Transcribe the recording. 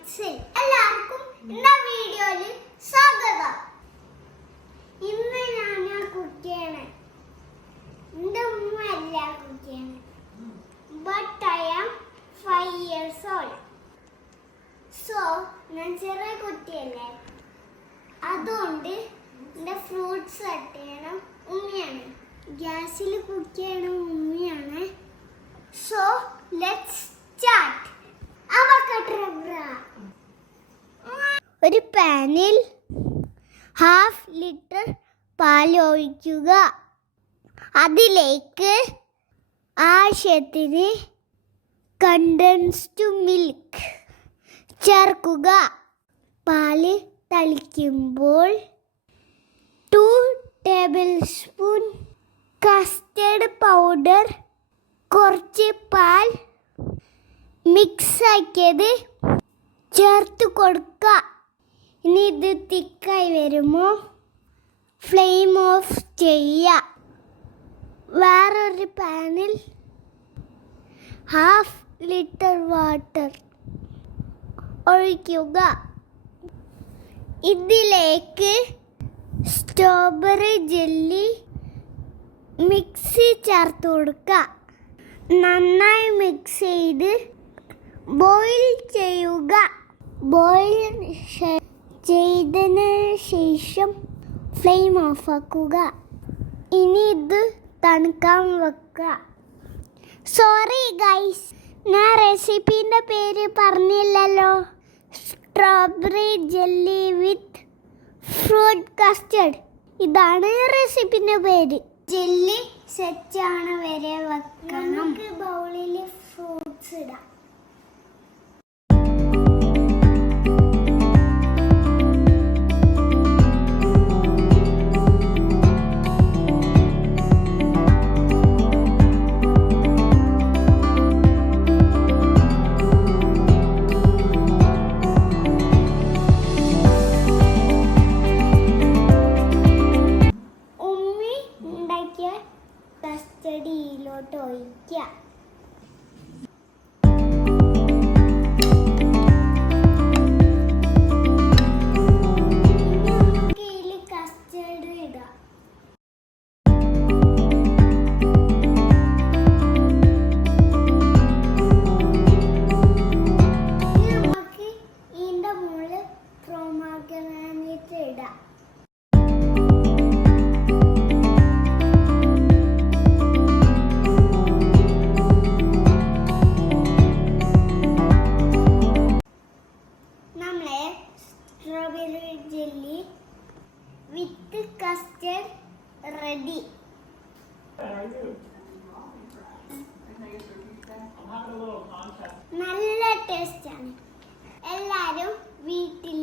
മാത്സിൽ എല്ലാവർക്കും ഇന്നത്തെ വീഡിയോയിൽ സ്വാഗതം. ഇന്ന് ഞാൻ കുട്ടിയാണ്. എൻ്റെ ഉമ്മ അല്ല കുട്ടിയാണ്. But I am 5 years old. So ഞാൻ ചെറിയ കുട്ടിയല്ലേ, അതുകൊണ്ട് എൻ്റെ ഫ്രൂട്ട്സ് കട്ട് ചെയ്യണം ഉമ്മയാണ്. ഗ്യാസിൽ കുക്ക് ചെയ്യണം ഉമ്മയാണ്. So let's start. ഒരു പാനിൽ 1/2 ലിറ്റർ പാൽ ഒഴിക്കുക. അതിലേക്ക് ആവശ്യത്തിന് കണ്ടൻസ്ഡ് മിൽക്ക് ചേർക്കുക. പാല് തളിക്കുമ്പോൾ 2 ടേബിൾ സ്പൂൺ കസ്റ്റർഡ് പൗഡർ, കുറച്ച് പാൽ മിക്സ് ആക്കിയത് ചേർത്ത് കൊടുക്കുക. ഇനി ഇത് തിക്കായി വരുമ്പോൾ ഫ്ലെയിം ഓഫ് ചെയ്യുക. വേറൊരു പാനിൽ 1/2 ലിറ്റർ വാട്ടർ ഒഴിക്കുക. ഇതിലേക്ക് സ്ട്രോബെറി ജെല്ലി മിക്സ് ചേർത്ത് കൊടുക്കുക. നന്നായി മിക്സ് ചെയ്ത് ബോയിൽ ചെയ്യുക. ബോയിൽ ചെയ്തതിന് ശേഷം ഫ്ലെയിം ഓഫ് ആക്കുക. ഇനി ഇത് തണുക്കാൻ വെക്കുക. സോറി ഗൈസ്, ഞാൻ റെസിപ്പീൻ്റെ പേര് പറഞ്ഞില്ലല്ലോ. സ്ട്രോബെറി ജെല്ലി വിത്ത് ഫ്രൂട്ട് കസ്റ്റർഡ്, ഇതാണ് റെസിപ്പീൻ്റെ പേര്. ജെല്ലി സെറ്റ് ആവണ വരെ വെക്കണം. നമുക്ക് ബൗളിൽ ഫ്രൂട്ട്സ് ഇടാം. കസ്റ്റഡിയിലോട്ട് ഒഴിക്കുക. ഇതിൽ കസ്റ്റർഡ് ഇടാം. നമുക്ക് ഇതിൻ്റെ മുകളിൽ പൊമഗ്രാനേറ്റ് ഇടാം. സ്ട്രോബെറി ജെല്ലി വിത്ത് കസ്റ്റർഡ് റെഡി. നല്ല ടേസ്റ്റാണ്. എല്ലാവരും വീട്ടിൽ